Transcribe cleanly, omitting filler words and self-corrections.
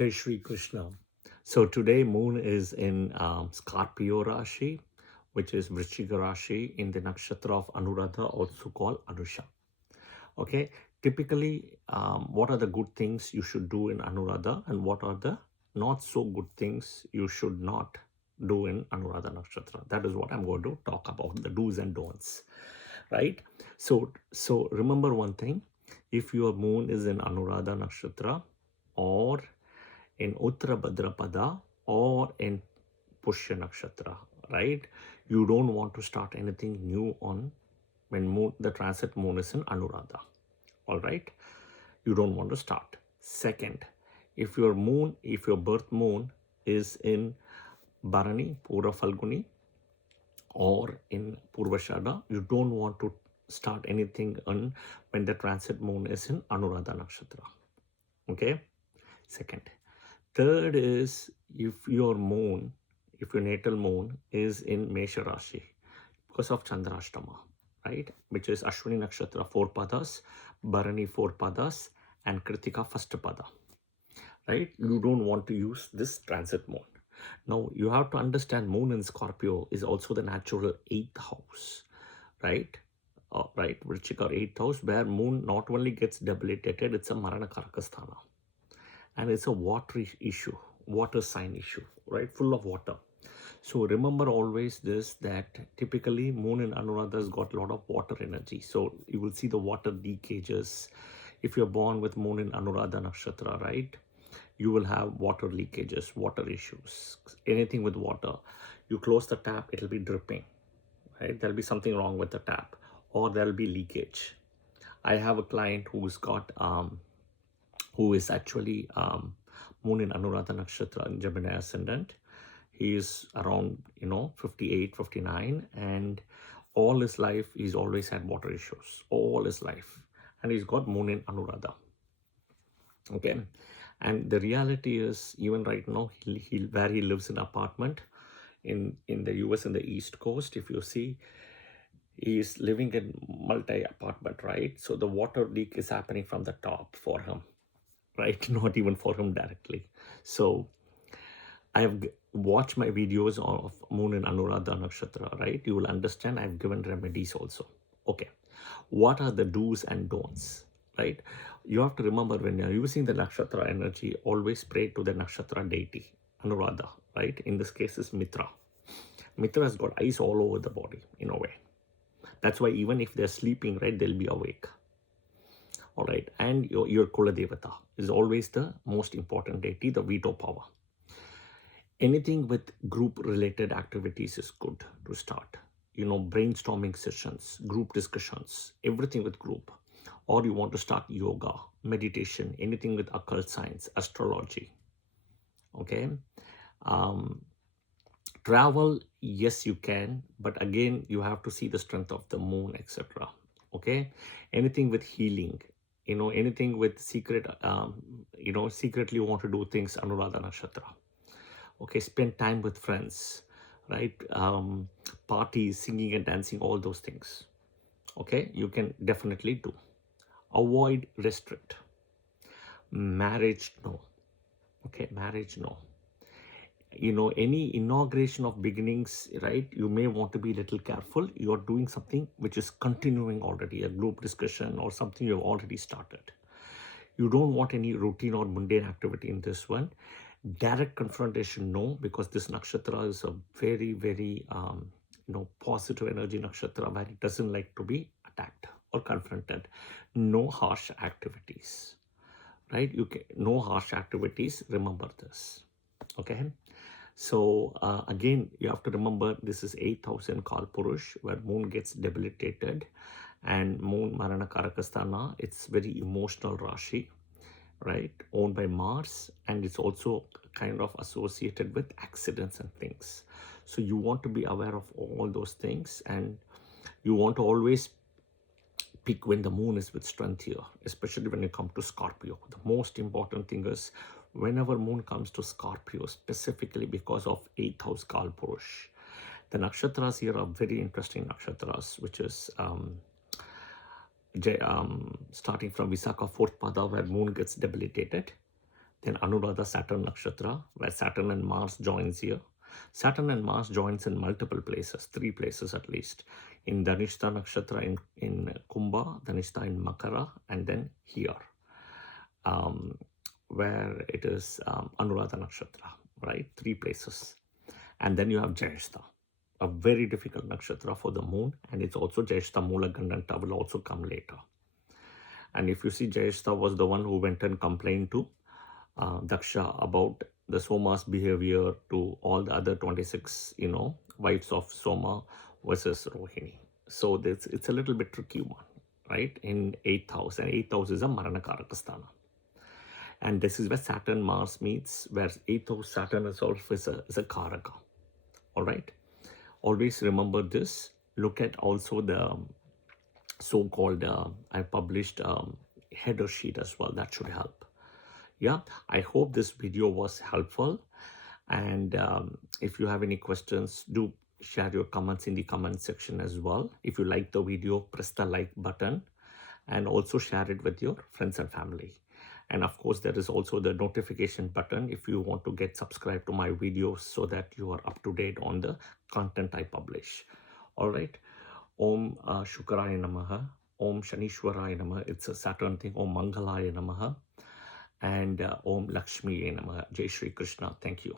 Jai Shri Krishna. So today moon is in Scorpio Rashi, which is Vrishchiga Rashi in the nakshatra of Anuradha, also called Anusha. Okay, typically, what are the good things you should do in Anuradha and what are the not so good things you should not do in Anuradha Nakshatra? That is what I'm going to talk about, the do's and don'ts, right? So remember one thing: if your moon is in Anuradha Nakshatra or in Uttara Bhadrapada or in Pushya Nakshatra, right? You don't want to start anything new on when moon, the transit moon is in Anuradha, all right? You don't want to start. Second, if your birth moon is in Bharani, Pura Falguni, or in Purvashada, you don't want to start anything on when the transit moon is in Anuradha Nakshatra. Okay? Second. Third is if your natal moon is in Mesha Rashi because of Chandrashtama, right? Which is Ashwini Nakshatra 4 padas, Bharani 4 padas, and Kritika first pada, right? You don't want to use this transit moon. Now you have to understand moon in Scorpio is also the natural 8th house, right? Right, Vrishchika 8th house, where moon not only gets debilitated, it's a Marana Karakasthana. And it's a water issue, water sign issue, right? Full of water. So remember always this, that typically moon in Anuradha has got a lot of water energy. So you will see the water leakages. If you're born with moon in Anuradha Nakshatra, right? You will have water leakages, water issues, anything with water. You close the tap, it'll be dripping, right? There'll be something wrong with the tap or there'll be leakage. I have a client who is actually moon in Anuradha Nakshatra in Gemini ascendant. He is around 58, 59, and all his life he's always had water issues, all his life, and he's got moon in Anuradha. Okay, and the reality is, even right now, he where he lives in apartment in the US in the East Coast, if you see, he is living in multi apartment, right? So the water leak is happening from the top for him, right? Not even for him directly. So I've watched my videos of moon in Anuradha Nakshatra, right? You will understand I've given remedies also. Okay, what are the do's and don'ts, right? You have to remember, when you're using the nakshatra energy, always pray to the nakshatra deity, Anuradha, right? In this case is Mitra. Mitra has got eyes all over the body in a way. That's why even if they're sleeping, right, they'll be awake. All right, and your Kula Devata is always the most important deity, the veto power. Anything with group related activities is good to start. Brainstorming sessions, group discussions, everything with group. Or you want to start yoga, meditation, anything with occult science, astrology. Okay. Travel, yes, you can, but again, you have to see the strength of the moon, etc. Okay. Anything with healing, anything with secret, secretly you want to do things, Anuradha Nakshatra. Okay, spend time with friends, right? Parties, singing and dancing, all those things. Okay, you can definitely do. Avoid, restrict. Marriage, no. Okay, marriage, no. Any inauguration of beginnings, right? You may want to be a little careful. You're doing something which is continuing already, a group discussion or something you've already started. You don't want any routine or mundane activity in this one. Direct confrontation, no, because this nakshatra is a very, very positive energy nakshatra where it doesn't like to be attacked or confronted. No harsh activities, right? No harsh activities. Remember this. Okay. So again, you have to remember this is 8,000 Kal Purush, where moon gets debilitated, and moon Marana Karakasthana. It's very emotional Rashi, right? Owned by Mars, and it's also kind of associated with accidents and things. So you want to be aware of all those things, and you want to always pick when the moon is with strength here, especially when you come to Scorpio. The most important thing is whenever moon comes to Scorpio, specifically because of 8th house Kal Purush, the nakshatras here are very interesting nakshatras, which is starting from Visakha 4th pada, where moon gets debilitated, Then Anuradha Saturn Nakshatra, where Saturn and Mars joins here. Saturn and Mars joins in multiple places, 3 places at least. In Dhanishta Nakshatra in Kumbha, Dhanishta in Makara, and then here, um, where it is Anuradha Nakshatra, right? 3 places. And then you have Jyeshta, a very difficult nakshatra for the moon, and it's also Jyeshta Mula Gandanta will also come later. And if you see, Jyeshta was the one who went and complained to Daksha about the Soma's behavior to all the other 26, wives of Soma versus Rohini. So it's a little bit tricky one, right? In 8th house, and 8th house is a Maranakarakasthana. And this is where Saturn Mars meets, where 8th house Saturn itself is a Karaka. All right. Always remember this. Look at also the so-called, I published header sheet as well. That should help. Yeah, I hope this video was helpful. And if you have any questions, do share your comments in the comment section as well. If you like the video, press the like button and also share it with your friends and family. And of course, there is also the notification button if you want to get subscribed to my videos so that you are up to date on the content I publish. All right. Om Shukraya Namaha. Om Shanishwaraya Namaha. It's a Saturn thing. Om Mangalaya Namaha. And Om Lakshmi Namaha. Jai Shri Krishna. Thank you.